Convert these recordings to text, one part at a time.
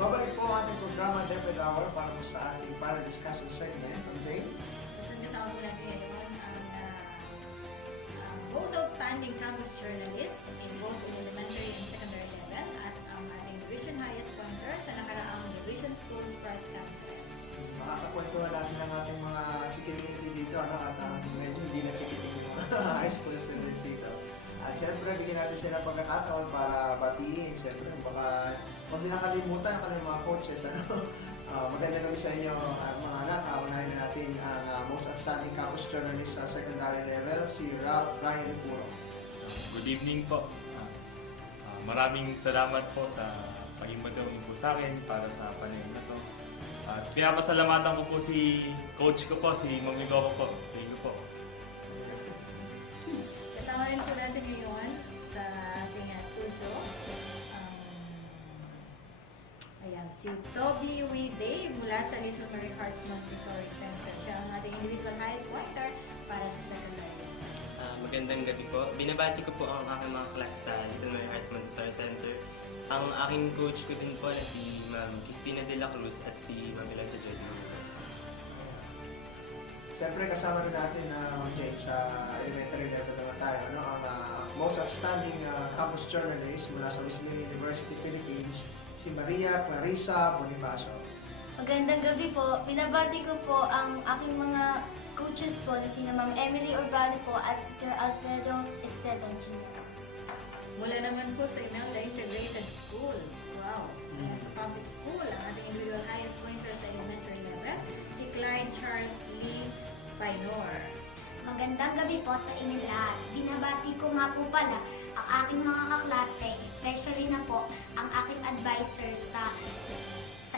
Babalik po ang ating programa David Hour para po sa ating panel discussion segment. Okay? Kasi kasama po natin ngayon ang most outstanding campus journalist in both elementary and secondary level at ang ating division highest pointer sa nakaraang Division Schools Press Conference. Makakakwentuhan natin ang ating mga chikiniti dito, ano? At medyo hindi na chikiniti yung mga high school students dito. At siyempre, bigyan natin sila ng pagkakataon para batiin. Siyempre, baka huwag nila kalimutan ang kanilang mga coaches. Ano? Maganda kami sa inyo, mga anak. Unahin na natin ang most outstanding campus journalist sa secondary level, si Ralph Ryan Puro. Good evening po. Maraming salamat po sa pag-imbagawin po sa akin para sa panel na to. At pinapasalamatan ko po si coach ko po, si Mami Gopo po. Thank you po. Kasama rin po natin ngayon sa ating studio. Ayan, si Toby Wide mula sa Little Mary Hearts Montessori Center. Siya ang ating individual highest pointer para sa secondary. Magandang gabi po. Binabati ko po ang aking mga klase sa Little Mary Hearts Montessori Center. Ang aking coach ko din po na si Ma'am Cristina de la Cruz at si Ma'am Eliza Jordan. Siyempre, kasama rin natin na Jane sa elementary level naman tayo. Ano? Ang most outstanding campus journalist mula sa Wesleyan University, Philippines, si Maria Clarissa Bonifacio. Magandang gabi po. Binabati ko po ang aking mga coaches po na sina Ma'am Emily Urbano po at si Sir Alfredo Esteban Jr. Mula naman po sa Imelda Integrated School. Wow! Sa public school, ang ating individual highest pointer sa elementary level, si Clyde Charles Lee Painor. Magandang gabi po sa inyo lahat. Binabati ko nga po pala ang aking mga kaklase, especially na po ang aking advisor sa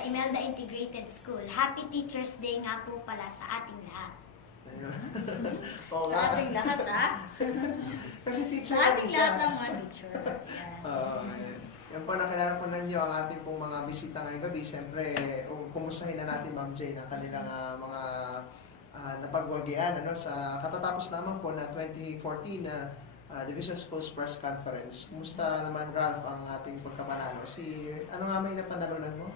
Imelda Integrated School. Happy Teacher's Day nga po pala sa ating lahat. Oo Sa nga. ating lahat, Kasi teacher Sa natin ating siya. lahat ng mga teacher. Yan. Ayan. Yan po, nakilala po ninyo ang ating pong mga bisita ngayong gabi. Siyempre, kumustahin na natin, Ma'am Jane, ang kanilang mga napagwagian sa katatapos naman po na 2014 na Division Schools Press Conference. Kumusta naman, Ralph, ang ating pagkapanalo? Ano nga may napanalunan mo?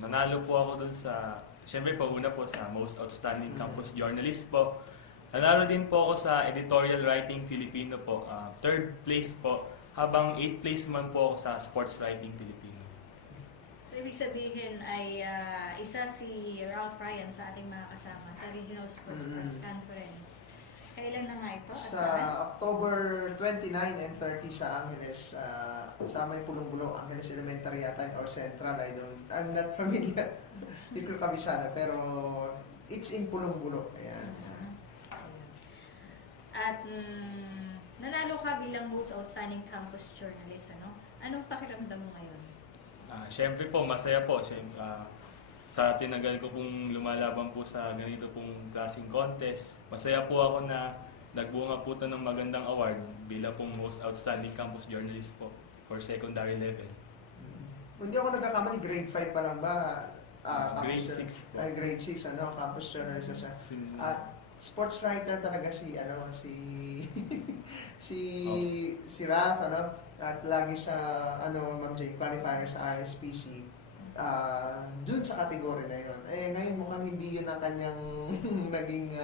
Nanalo po ako dun sa, siyempre po una po sa most outstanding campus journalist po. Nanalo din po ako sa editorial writing Filipino po. Third place po, habang 8th place man po ako sa sports writing Filipino. So, ibig sabihin ay isa si Ralph Ryan sa ating mga kasama sa Regional Sports Press Conference. Kailan na nga ito? At Sa saan? October 29 and 30 sa Angeles, sa may Pulong-Bulo, Angeles Elementary yata or Central, I'm not familiar. Hindi ko kabisado, pero it's in Pulong-Bulo. Ayan. At nanalo ka bilang most outstanding campus journalist. Anong pakiramdam mo ngayon? Siyempre po, masaya po. Siyempre, sa tinagal ko pong lumalaban po sa ganito pong klaseng contest, masaya po ako na nagbunga po ito ng magandang award bilang pong most outstanding campus journalist po for secondary level. Hindi ako nagkakamali, grade 5 pa lang ba? Grade Campus 6 po. Grade 6, campus journalist na siya. At sports writer talaga si si Ralph, at lagi siya Ma'am Jane, qualifier sa RSPC. Dun sa kategory na yun. Ngayon mukhang hindi yun ang kanyang naging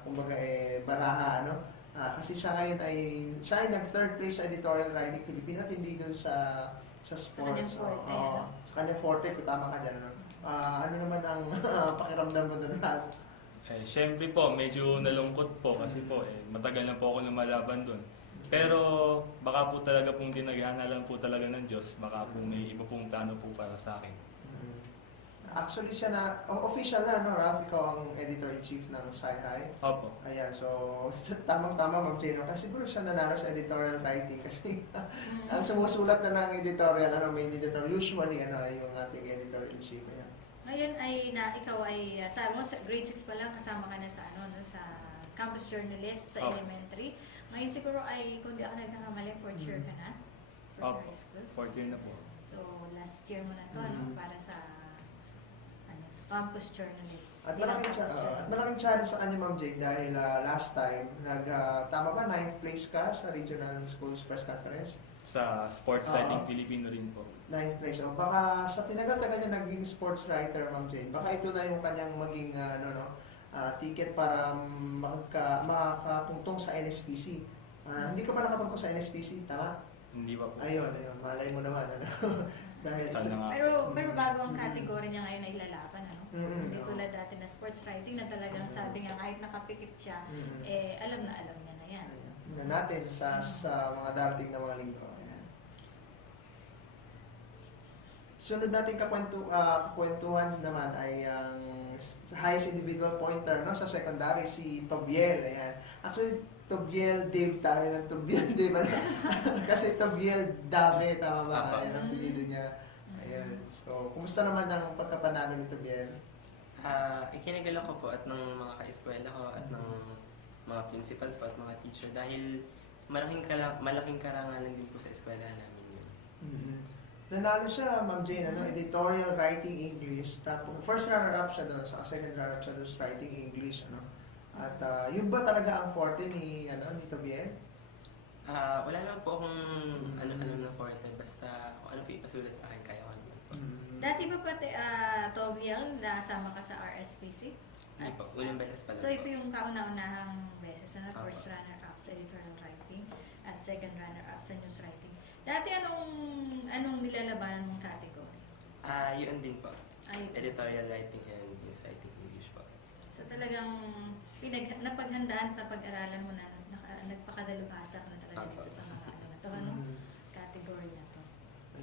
kumbaga baraha, kasi siya ngayon ay nag-third place sa editorial writing Philippines at hindi dun sa sports. Sa kanyang forte, kung tama ka dyan. Ano naman ang pakiramdam mo dun, Ralph? Siyempre po, medyo nalungkot po kasi po matagal na po ako lumalaban doon. Pero baka po talaga pong dinaghanan po talaga ng Diyos, baka po may iba pong plano po para sa akin. Actually siya official na, Ralph, ikaw ang editor-in-chief ng Sci-Hi. Opo. Ayan, so tamang-tama, Ma'am Jane, kasi siguro siya nanalo sa editorial writing kasi ang sumusulat na ng editorial, main editorial, usually yung ating editor-in-chief. Ayan. Ngayon ay ikaw ay sabi mo sa grade 6 pa lang kasama ka na sa sa campus journalist sa elementary. Ngayon siguro ay kung di ako nagkakamali, 4th year ka na? 4th year high school? 4th year na po. So last year mo na to para sa campus journalist. At malaking challenge sa kanya, Ma'am Jane, dahil last time, tama ba, 9th place ka sa Regional Schools Press Conference? sa Sports Oo. Writing Filipino rin po. 9th place. O baka sa tinagal-tagal niya naging sports writer, Ma'am Jane, baka ito na yung kanyang maging ticket para makakatungtong sa NSPC. Hindi ka pa nakatungtong sa NSPC, tama? Hindi pa po. Ayun. Malay mo naman. Dahil Sana nga. Pero bago ang category niya ngayon ay lalaban, ano? Mm, Hindi oo. tulad dati na sports writing na talagang sabi nga kahit nakapikit siya, alam niya na yan. Tingnan natin sa mga darating na mga linggo. Ayan. Sunod natin kakwentuhan naman ay ang highest individual pointer no sa secondary si Tobiel. Ayan. Actually, Tobiel Dave tayo ng Tobiel Dave. Kasi Tobiel Dave, tama ba? Tama. Ayan ang apelyido niya. Ayan. So, kumusta naman ang pagkapanalo ni Tobiel? Ikinagal ako po at ng mga ka-eskwela ko at ng mga principals po at mga teacher dahil malaking karangalan din po sa eskwelahan namin yun. Nanalo siya, Ma'am Jane, editorial writing English. Tapos, first runner-up siya doon, so second runner-up siya doon sa writing English. At yun ba talaga ang forte ni Tobiel? Wala naman po akong ano na forte, basta kung ano po ipasulat sa akin, kaya ko naman po. Dati ba pati Tobiel, nasama ka sa RSPC? Hindi po, unang beses pa lang So po. ito yung kauna-unahang beses na Opo. first runner-up sa editorial writing at second runner-up sa news writing. Dati anong nilalabanan mong category? Yun din po. Ay, Editorial writing and news writing English po. so talagang napaghandaan at napag-aralan mo na nagpakadalubhasa ka na talaga Opo. dito sa mga category na to.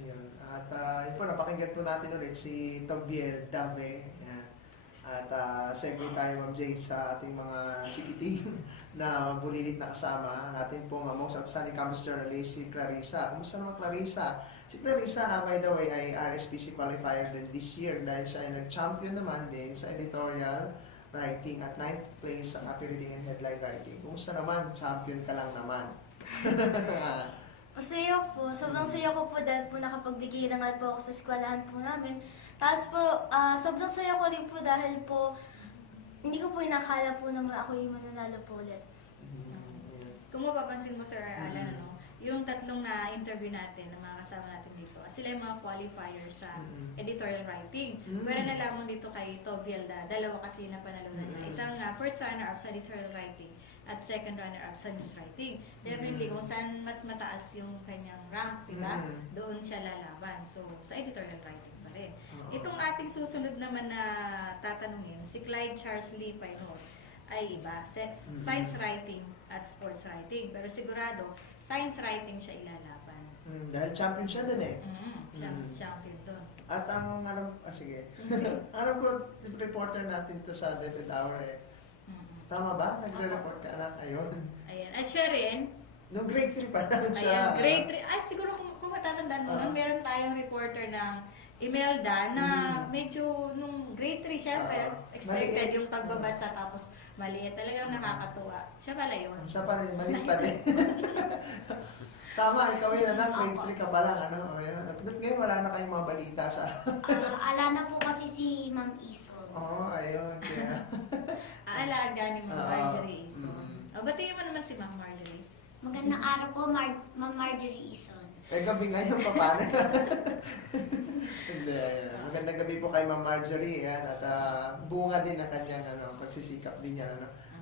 Ayun. At yun po, napakinggan po natin ulit si Tobiel Dave. Ayan. At segue tayo, Ma'am Jay, sa ating mga chikiting na bulilit na kasama. Natin pong most outstanding campus journalist, si Clarissa. Kumusta naman, Clarissa? Si Clarissa, by the way, ay RSPC qualifier din this year dahil siya ay nag-champion naman din sa editorial writing at 9th place sa copy reading and headline writing. Kumusta naman? Champion ka lang naman. Masaya po. Sobrang saya ko po dahil po nakapagbigay na nga po ako sa eskwelahan po namin. Tapos po, sobrang saya ko rin po dahil po hindi ko po inakala po naman ako yung mananalo po ulit. Kung mapapansin mo, Sir Alan, yung tatlong na interview natin, na mga kasama natin dito, sila yung mga qualifiers sa editorial writing. Pero nalaman dito kay Tobiel, dalawa kasi na panalunan niya. Isang first runner-up sa editorial writing at second runner-up sa news writing. Definitely, kung saan mas mataas yung kanyang rank, diba? Doon siya lalaban. So, sa editorial writing pa rin. Itong ating susunod naman na tatanungin, si Clyde Charles Lee Painol, ay iba. Science writing at sports writing. Pero sigurado, science writing siya ilalaban. Dahil champion siya din eh. Siya champion doon. At ang sige. Alam ko, reporter natin to sa David Hour eh. Tama ba? Nagre-report ka, anak? Ayun. Ayan. At siya rin, Nung grade 3 pa lang siya. ayan, grade 3. Ay, siguro kung matatandaan mo, nun, meron tayong reporter ng Imelda na medyo nung grade 3 siya, pero expected Maliit. yung pagbabasa tapos maliit. Talagang nakakatuwa. Siya pala yun. Siya pa rin, maliit pa din. Tama, ikaw yun anak, grade 3 ka pa lang. Ayun. At ngayon wala na kayong mga balita sa... Ala na po kasi si Ma'am Ison. Oo, ayun. Kaya... Aalaga ni Ma'am Oo. Marjorie Ison. O, batiin mo naman si Ma'am Marjorie. Magandang araw po, Ma'am Marjorie Ison. gabi ngayon, paano? Hindi, ayun. Magandang gabi po kay Ma'am Marjorie. Yan, at bunga din ang kanyang pagsisikap din niya.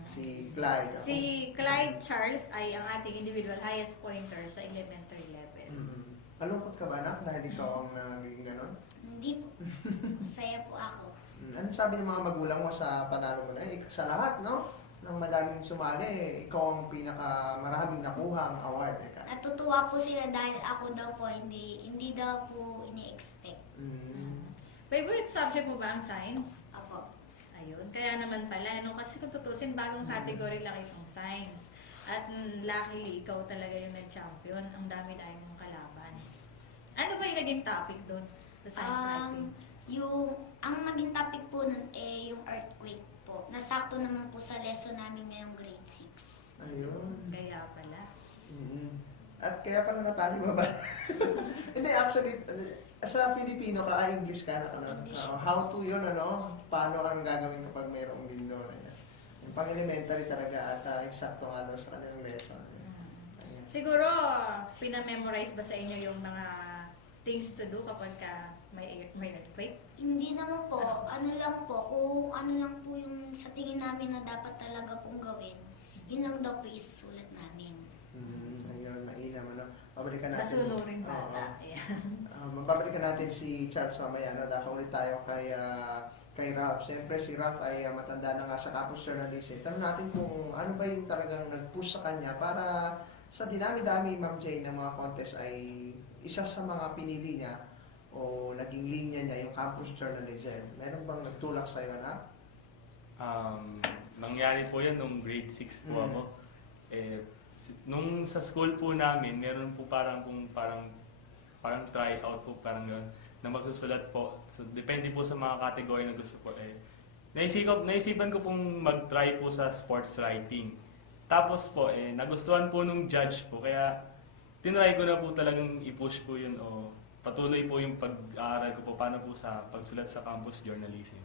Si Clyde. Si Clyde Charles ay ang ating individual highest pointer sa elementary level. Malungkot ka ba anak dahil ikaw ang naging ganon? Hindi po. Masaya po ako. Ano sabi ng mga magulang mo sa panalo mo na? Sa lahat, no? Nang madaming sumali, ikaw ang pinakamaraming nakuha ang award. Natutuwa po sila dahil ako daw po hindi daw po ini-expect. Favorite subject mo ba ang science? Ako. Ayun. Kaya naman pala, kasi kung tutusin, bagong category lang itong science. At luckily, ikaw talaga yung nag-champion. Ang dami tayong mong kalaban. Ano ba yung naging topic doon sa science writing? Ang naging topic po nun yung earthquake po. Nasakto naman po sa lesson namin ngayong grade 6. Ayun. Kaya pala. At kaya pala natali mo ba? Hindi, actually, sa Pilipino ka, English ka na. English. How to yun, paano ang gagawin kapag mayroong window na yan. Yung pang-elementary talaga at eksakto nga doon sa kanilang lesson. Ayun. Siguro, pinamemorize ba sa inyo yung mga things to do kapag may earthquake? Hindi naman po, ano lang po, kung ano lang po yung sa tingin namin na dapat talaga pong gawin, yun lang daw po isusulat namin. Ayun, mainam, ano. Babalikan natin. Masunuring bata. Ayan. Babalikan natin si Charles mamaya, no? Dahil ulit tayo kay Ralph. Siyempre, si Ralph ay matanda na nga sa campus journalism. Tanong natin kung ano ba yung talagang nag-push sa kanya para sa dinami-dami, Ma'am Jane, ng mga contest ay isa sa mga pinili niya o naging linya niya yung campus journalism. Meron bang nagtulak sa'yo na? Nangyari po yan nung grade 6 po ako. Nung sa school po namin, meron po parang try out po, parang yun, na magsusulat po. So, depende po sa mga category na gusto po. Naisipan ko pong mag-try po sa sports writing. Tapos po, nagustuhan po nung judge po, kaya tinry ko na po talagang i-push po yun o patuloy po yung pag-aaral ko po paano po sa pagsulat sa campus journalism.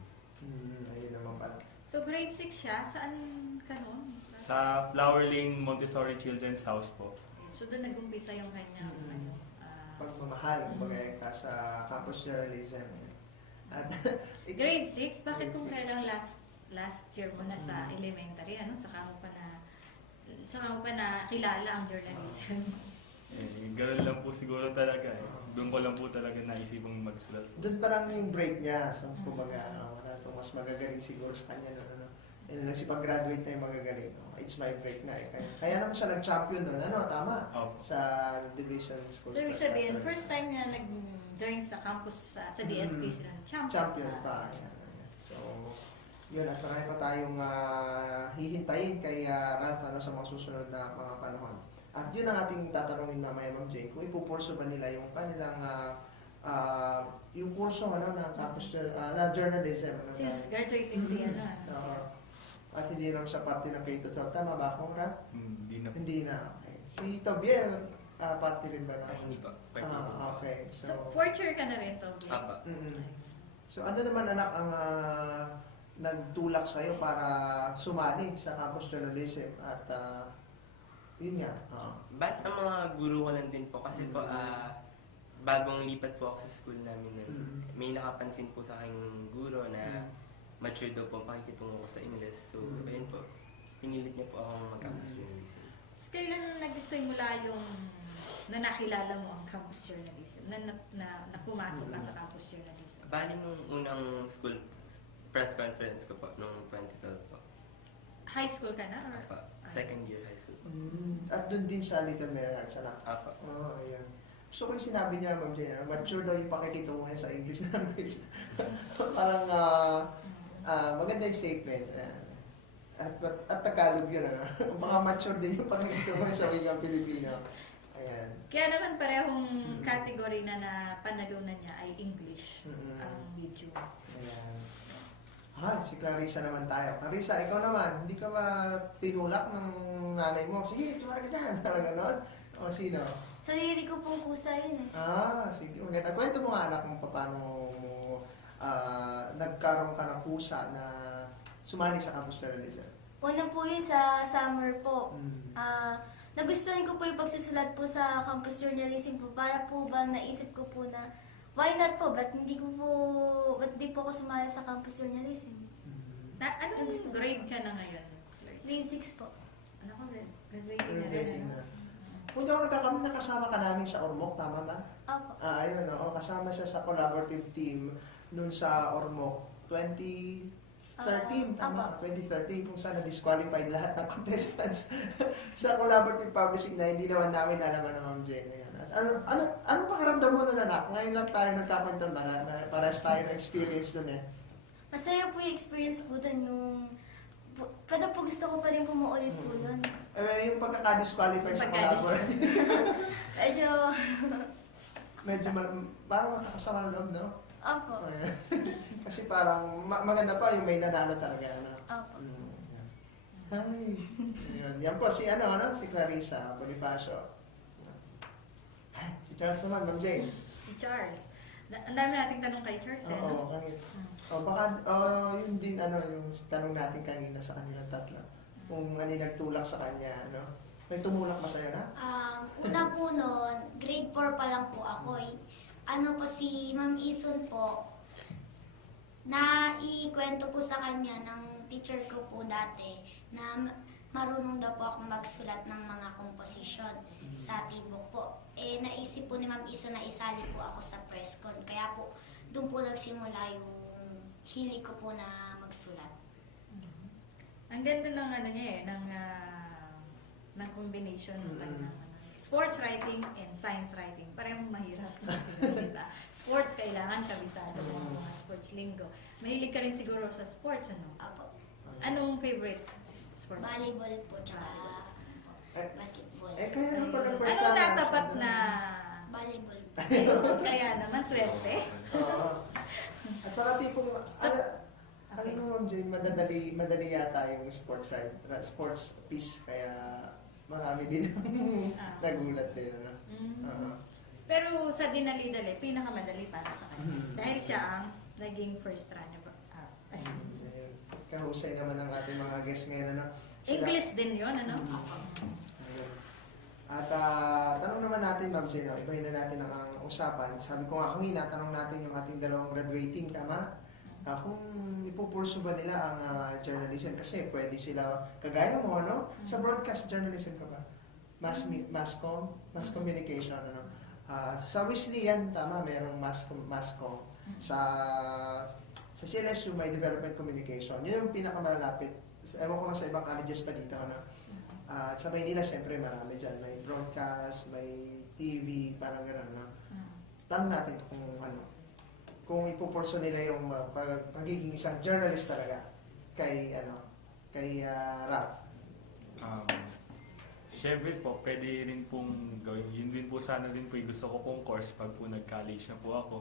Ayun naman pala. So, grade 6 siya. Saan ka nun? Sa Flower Lane Montessori Children's House po. So, doon nag-umpisa yung kanyang Pagmamahal, kumbaga, sa campus journalism. At grade 6? Bakit Grade kung six. kailang last year mo na sa elementary, saka mo pa na kilala ang journalism? Ganun lang po siguro talaga. Doon ko lang po talaga naisipang magsulat. doon pa lang yung break niya. So, kumbaga, wala itong mas magagaling siguro sa kanya. And nagsipag-graduate na yung magagaling. It's my break na. Kaya naman siya nag-champion doon. Tama? Opo. Sa Division Schools. So, ibig sabihin, first time niya nag-join sa campus sa DSP sila Champion pa. Ayan. So, yun. At marami pa tayong hihintayin kay Ralph sa mga susunod na mga panahon. At yun ang ating tatanungin mamaya, Ma'am Jane, kung ipupurso ba nila yung kanilang yung kurso ng campus journalism. Since graduating siya na. At hindi naman sa parte ng K-12. Tama ba akong Ralph? Hindi na po. Hindi na. Okay. Si Tobiel, parte rin ba na? Hindi po. Okay. So, So, fourth year ka na rin, Toby? Apa. So, ano naman anak ang nagtulak sa'yo para sumali sa campus journalism at yun nga. Ba't ang mga guro ko lang din po kasi po bagong lipat po ako sa school namin nun. May nakapansin po sa aking guro na mature daw po ang pakikitungo ko sa English. So, ayun po. Pinilit niya po akong mag-campus journalism. So, kailan nagsimula yung na nakilala mo ang campus journalism? Na pumasok ka sa campus journalism? Bali nung unang school press conference ko po, nung 2012 po. High school ka na? Or? Apa. Second year high school. At doon din sa Little Mary Hearts, anak. Apa. Ayan. Gusto ko yung sinabi niya, Ma'am Jane, mature daw yung pakikitungo niya sa English language. Parang maganda yung statement. At Tagalog yun, baka mature din yung pakikitungo niya sa wikang Pilipino. Ayan. Kaya naman parehong category na panalunan niya ay English ang video. Ayan. Si Clarissa naman tayo. Clarissa, ikaw naman, hindi ka ba tinulak ng nanay mo? Sige, tumara ka dyan. Parang gano'n? O sino? Sarili ko pong kusa yun eh. Sige. Maganda. Kwento mo nga anak kung paano mo nagkaroon ka ng kusa na sumali sa campus journalism. Una po yun sa summer po. Nagustuhan ko po yung pagsusulat po sa campus journalism po. Para po bang naisip ko po na why not po? Ba't hindi po ako sumali sa campus journalism? Anong grade ka na ngayon? Grade 6 po. Ano ko, graduating na rin. Graduating na. Kung di ako nagkakamali, nakasama ka namin sa Ormoc, tama ba? Opo. Ayun, kasama siya sa collaborative team nun sa Ormoc 2013, tama? 2013, kung saan na-disqualified lahat ng contestants sa collaborative publishing na hindi naman namin nalaman ng Ma'am Jane. Ayan. At ano pakiramdam mo nun, anak? Ngayon lang tayo nagkakwento ba na pares tayo na experience dun eh. Masaya po yung experience po doon yung... Pero po gusto ko pa rin po maulit po yun. Yung pagkaka-disqualify sa collaborative. Medyo parang makakasama ng loob, no? Opo. Kasi parang maganda pa yung may nanalo talaga. Ano? Opo. Hi. Yan po si si Clarissa Bonifacio. Si Charles naman, Ma'am Jane. Si Charles. Ang dami nating tanong kay Charles, eh, no? Oo, kanina. Baka yun din yung tanong natin kanina sa kanilang tatlo. Kung ano yung nagtulak sa kanya, May tumulak ba sa'yo na? Una po noon, grade 4 pa lang po ako. Ano po si Ma'am Ison po, naikwento po sa kanya ng teacher ko po dati na marunong daw po akong magsulat ng mga composition sa tibok po. Naisip po ni Ma'am Ison na isali po ako sa press con. Kaya po, doon po nagsimula yung hilig ko po na magsulat. Ang ganda ng ano niya ng combination ng kanyang sports writing and science writing. Parehong mahirap. Diba? Sports, kailangan kabisado mo mga sports lingo. Mahilig ka rin siguro sa sports, ano? Apo, Anong favorite sports? volleyball po, tsaka basketball. Kaya naman pala first Anong time. natapat na Volleyball po. ayun, kaya naman swerte? Oo. At saka tipong, Okay. ano naman Jane, madali yata yung sports piece, kaya marami din nagulat din. Ano? Oo. Pero sa dinali-dali, pinakamadali para sa kanya. Dahil siya ang naging first runner. Ayun. Kahusay naman ang ating mga guests ngayon. Ano? Sila- English din yun, ano? Ayun. At tanong naman natin, Ma'am Jane, ibahin na natin ang usapan. Sabi ko nga kanina, tanong natin yung ating dalawang graduating, tama? Kung ipupurso ba nila ang journalism, kasi pwede sila, kagaya mo, ano? Sa broadcast journalism ka ba? Mass communication, ano? Sa Wesleyan, tama, mayroong mass com. Sa CLSU, may development communication. Yun yung pinakamalapit. Ewan ko lang sa ibang colleges pa dito, ano? At sa Maynila, syempre, marami dyan. May broadcast, may TV, parang gano'n, no? Tanong natin kung ipupurso nila yung pagiging isang journalist talaga kay Ralph. Siyempre po, pwede rin pong gawin. Yun din po sana din po yung gusto ko pong course pag po nag-college na po ako.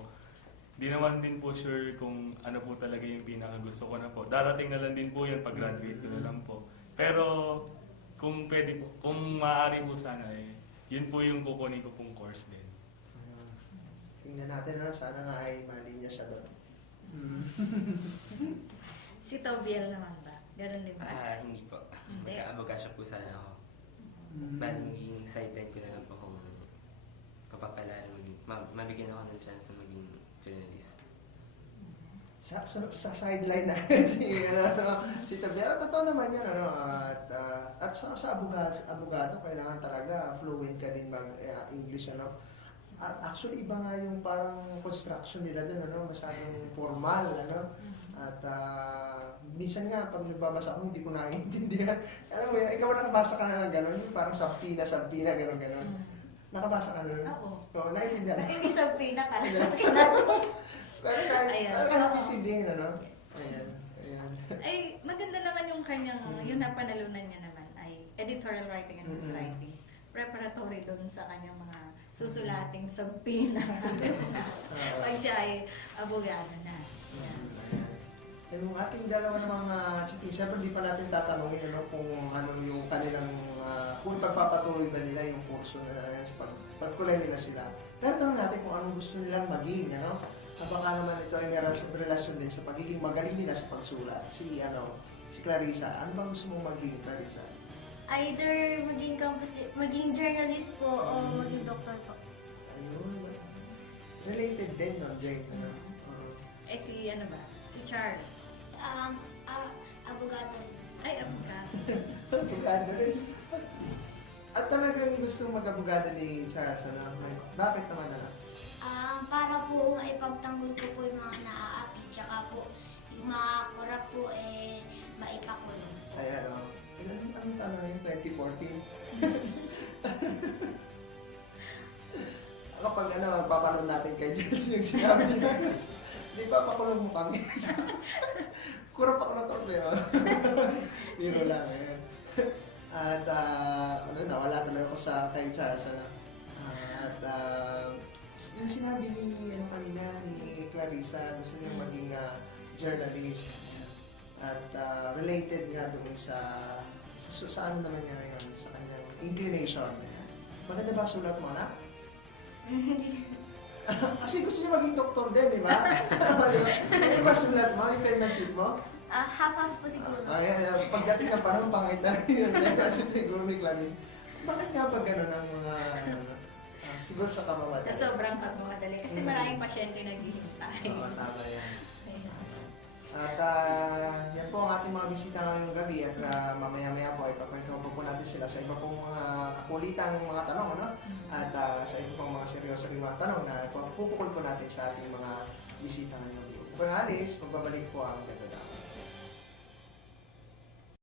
Di naman din po sure kung ano po talaga yung pinaka-gusto ko na po. Darating na lang din po yun pag graduate ko na lang po. Pero kung pwede po, kung maaari po sana yun po yung kukunin ko pong course din. Tingnan natin, no? Sana nga ay malinya siya doon. Si Tobiel naman ba? Ganun din ba? Hindi po. Hindi. Magka-abogasya po sana ako. Bali, magiging sideline ko na lang po kung kapapalaran mabigyan ako ng chance na maging journalist. Sa sideline na si Tabia. Totoo naman yan, ano? At sa abogado, kailangan talaga fluent ka din mag-English, ano? Actually, iba nga yung parang construction nila doon, ano? Masyadong formal, ano? At minsan nga, pag nagbabasa ako, hindi ko naiintindihan. Alam mo, ikaw nakabasa ka na ng gano'n, yung parang sampina, gano'n. Nakabasa ka na nun? Oo, naiintindihan. Hindi sabihin na ka. Pero naiintindihan, ano? Ayan. Ay, maganda naman yung kanyang, yung napanalunan niya naman ay editorial writing and news writing. Preparatory doon sa kanyang mga susulating sampina. Pag siya ay abogado na. Yung ating dalawa ng mga chiting, syempre di pa natin tatanungin kung ano yung kanilang, kung pagpapatuloy ba nila yung kurso na sa pagkulay nila sila. Pero tanong natin kung anong gusto nilang maging, ano? Baka naman ito ay may relasyon din sa pagiging magaling nila sa pagsulat. Si Clarissa, ano bang gusto mong maging, Clarissa? Either maging journalist po o maging doktor po. Ayun. Related din, no, Jane? Si ano ba? Si Charles. Abogado rin. Ay, abogado. Abogado rin. At talagang gusto mag-abogado ni Charles, ano? Bakit naman, ano? Para po maipagtanggol ko po yung mga naaapi, tsaka po yung mga korap po maipakulong. Ayan, ano? Anong tanong yun? 2014? Kapag papanood natin kay Jules yung sinabi niya, di ba pakulong mo kami? Kurap ako ng problema. Biro lang, eh. At, nawala talaga ako sa kay Charles, ano? At, yung sinabi ni, kanina, ni Clarissa, gusto niya maging journalist. At related nga doon sa ano naman niya ngayon, sa kanyang inclination. Maganda ba sulat mo, anak? Kasi gusto niya maging doktor din, di ba? Ano ba sulat mo? Yung penmanship mo? Half-half po siguro. Pagdating ng panahon, pangit na rin yun. Siguro ni Clarice. Bakit nga ba gano'n ang mga, siguro sa kamamadali? Na sobrang pagmamadali. Kasi maraming pasyente naghihintay. Oo, tama yan. Ayun. At yan po ang ating mga bisita ngayong gabi at mamaya-maya po ay papakita po natin sila sa iba pong mga kakulitang mga tanong, ano? At sa iba pong mga seryoso rin mga tanong na pupukol po natin sa ating mga bisita ngayong gabi. Kung alis, magbabalik po ang ganda.